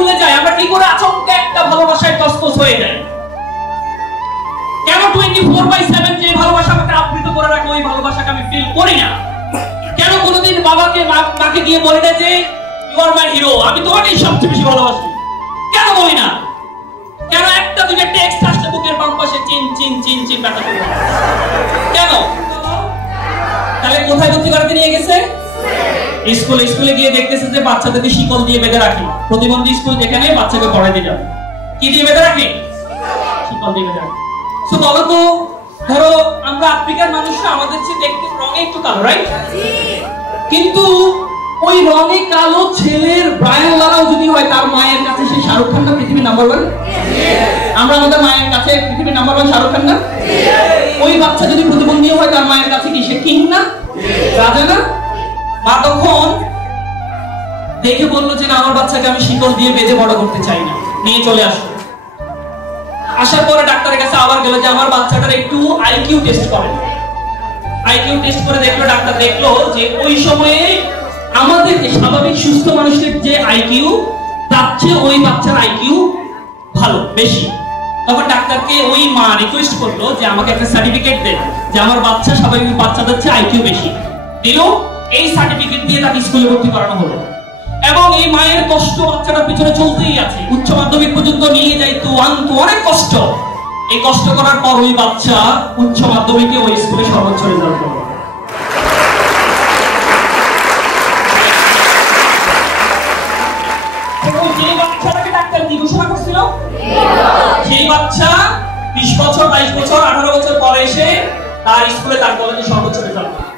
ভুলে যাই? আমরা কি করে আচমকা একটা ভালোবাসায় তসতস হয়ে যাই? কেন 24/7 যে ভালোবাসা আমাকে আবৃত করে রাখে ওই ভালোবাসাকে আমি ফিল করি না? কেন কোনোদিন মাকে গিয়ে বলি না যে ইউ আর মাই হিরো, আমি তোমাকেই সবচেয়ে বেশি ভালোবাসি? কেন বলি না? কেন একটা দুইটা টেক্সট আসলে বুকের বাম পাশে চিন চিন চিন চিন ব্যথা করে? কেন? তাহলে কোথায় ভর্তি করাতে নিয়ে গেছে? স্কুলে গিয়ে দেখতেছে যে বাচ্চাদেরকে শিকল দিয়ে বেঁধে রাখে। প্রতিবন্ধী স্কুল যেখানে বাচ্চাকে পড়াইতে যাবে, কি দিয়ে বেঁধে রাখে? শিকল দিয়ে বেঁধে রাখে। তো বলো তো, ধরো আমরা আফ্রিকার মানুষরা আমাদের চেয়ে দেখতে রঙে একটু কালো, রাইট? কিন্তু ওই রঙে কালো ছেলের ব্রায়ান লারাও যদি হয়, তার মায়ের কাছে সে শাহরুখ খান না পৃথিবীর নাম্বার 1? আমরা আমাদের মায়ের কাছে পৃথিবীর নাম্বার 1 শাহরুখ খান না? ওই বাচ্চা যদি প্রতিবন্ধী হয়, তার মায়ের কাছে কি সে কিং না, রাজা না? মা তখন দেখে বললো যে না, আমার বাচ্চাকে আমি শিকল দিয়ে বেঁধে বড় করতে চাই না, নিয়ে চলে আসো। আসার পরে ডাক্তারের কাছে আবার গেল যে আমার বাচ্চাটার একটু আইকিউ টেস্ট করেন। আইকিউ টেস্ট করে দেখলো, ডাক্তার দেখলো যে ওই সময়ে আমাদের স্বাভাবিক সুস্থ মানুষের যে আইকিউ, তার চেয়ে ওই বাচ্চার আইকিউ ভালো, বেশি। তখন ডাক্তারকে ওই মা রিকোয়েস্ট করলো যে আমাকে একটা সার্টিফিকেট দেন যে আমার বাচ্চা স্বাভাবিক বাচ্চাদের চেয়ে আইকিউ বেশি। দিল, এই সার্টিফিকেট দিয়ে তাকে স্কুলে ভর্তি করানো হলো। এবং এই মায়ের কষ্ট বাচ্চাটার পিছনে চলতেই আছে, উচ্চ মাধ্যমিক পর্যন্ত নিয়ে যাইতো, আনতো, অনেক কষ্ট। এই কষ্ট করার পর ওই বাচ্চা উচ্চ মাধ্যমিকে ওই স্কুলে সর্বোচ্চ রেজাল্ট করলো। যে বাচ্চাটাকে ডাক্তার কি ঘোষণা করছিল? সেই বাচ্চা 20 বছর, 22 বছর, 18 বছর পরে এসে তার স্কুলে, তার কলেজে সর্বোচ্চ রেজাল্ট করলো।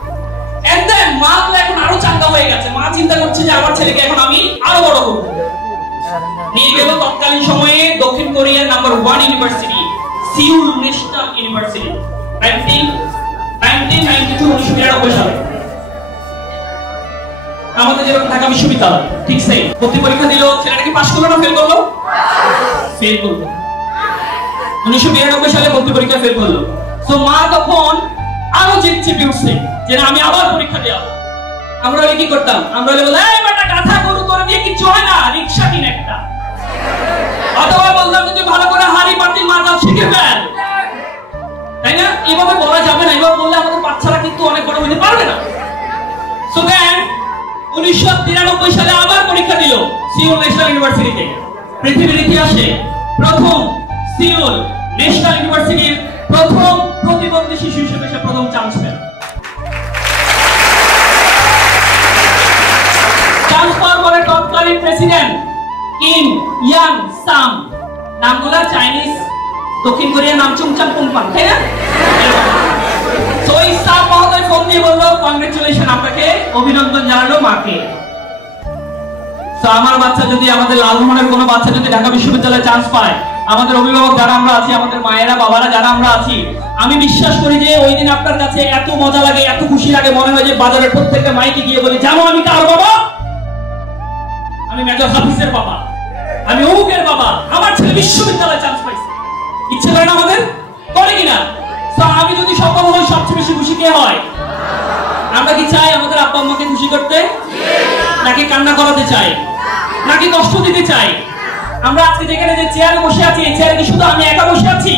মা তো এখন আরো চাঙ্গা হয়ে গেছে। মা চিন্তা করছে যে আমার ছেলেকে এখন আমি আরো বড় করব। নিয়ে গেল তৎকালীন সময়ে দক্ষিণ কোরিয়ার number 1 university, Seoul national university, 1992 সালে। আমাদের যেরকম ঢাকা বিশ্ববিদ্যালয়, ঠিক সেই ভর্তি পরীক্ষা দিল। ছেলেটা কি পাস করলো না ফেল করলো? ফেল করলো। 1992 সালে ভর্তি পরীক্ষা ফেল করলো। তো মা তখন আরো চেপে উঠছে যে আমি আবার পরীক্ষা দেব। আমরা কি করতাম? আমরা বলতাম এই বেটা গাধা গরু তোর দিয়ে কিছু হয় না, রিকশা কিন একটা। অথবা বলতাম যে ভালো করে হাড়ি পাতিল মাজা শিখে ফেল, তাই না? এভাবে বলা যাবে না। এভাবে বললে আমাদের বাচ্চারা কিন্তু অনেক বড় হতে পারবে না। সো দেন 1993 সালে আবার পরীক্ষা দিল সিউল ন্যাশনাল ইউনিভার্সিটিতে। পৃথিবীর ইতিহাসে প্রথম সিউল ন্যাশনাল ইউনিভার্সিটির প্রথম প্রতিবন্ধী শিশু হিসেবে সে প্রথম চান্স পেল। চান্স পাওয়ার পরে তৎকালীন প্রেসিডেন্ট কিম ইয়াং সাম, নামগুলো চাইনিজ, দক্ষিণ কোরিয়ার নাম চুংচাং পুংপাং, তাই না? তো এই সাম মহোদয় ফোন দিয়ে বললো কংগ্রেচুলেশন, আপনাকে অভিনন্দন জানালো মাকে। তো আমার বাচ্চা যদি, আমাদের লালমোহনের কোনো বাচ্চা যদি ঢাকা বিশ্ববিদ্যালয়ে চান্স পায়, আমাদের অভিভাবক যারা আমরা আছি, আমাদের মায়েরা বাবারা যারা আমরা আছি, আমি বিশ্বাস করি যে ওই দিন আপনার কাছে এত মজা লাগে, এত খুশি লাগে, মনে হয় যে বাজারের প্রত্যেকটা মাইকে গিয়ে বলি, জানো আমি কার বাবা? আমি মেজর হাফিজের বাবা, আমি অমুকের বাবা, আমার ছেলে বিশ্ববিদ্যালয়ে চান্স পাইছে। ইচ্ছে করে না আমাদের? করে কিনা? তো আমি যদি সফল হই, সবচেয়ে বেশি খুশি কে হয়? আমরা কি চাই আমাদের আব্বা আম্মাকে খুশি করতে, নাকি কান্না করাতে চাই, নাকি কষ্ট দিতে চাই? আমরা আজকে যেখানে যে চেয়ারে বসে আছি, এই চেয়ারে কি শুধু আমি একা বসে আছি,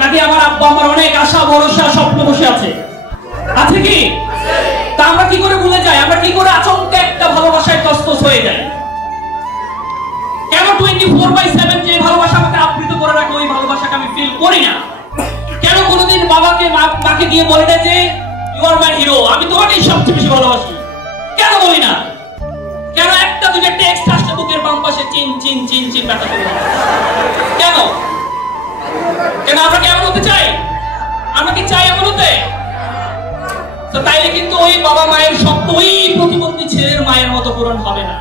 নাকি আমার আব্বা আমার অনেক আশা ভরসা স্বপ্ন বসে আছে? আছে কি? তা আমরা কি করে ভুলে যাই? আমরা কি করে আচমকা একটা ভালোবাসায় তসতস হয়ে যাই? কেন 24/7 যে ভালোবাসা আমাকে আবৃত করে রাখে ওই ভালোবাসাকে আমি ফিল করি না? কেন কোনোদিন মাকে গিয়ে বলি না যে ইউ আর মাই হিরো, আমি তোমাকেই সবচেয়ে বেশি ভালোবাসি? কেন বলি না? কেন একটা দুইটা টেক্সট আসলে বুকের বাম পাশে চিন চিন চিন চিন ব্যথা করে? কেন? কেন আমরা কি এমন হতে চাই? আমরা কি চাই এমন হতে? তো তাইলে কিন্তু ওই বাবা মায়ের স্বপ্ন ওই প্রতিবন্ধী ছেলের মায়ের মতো পূরণ হবে না।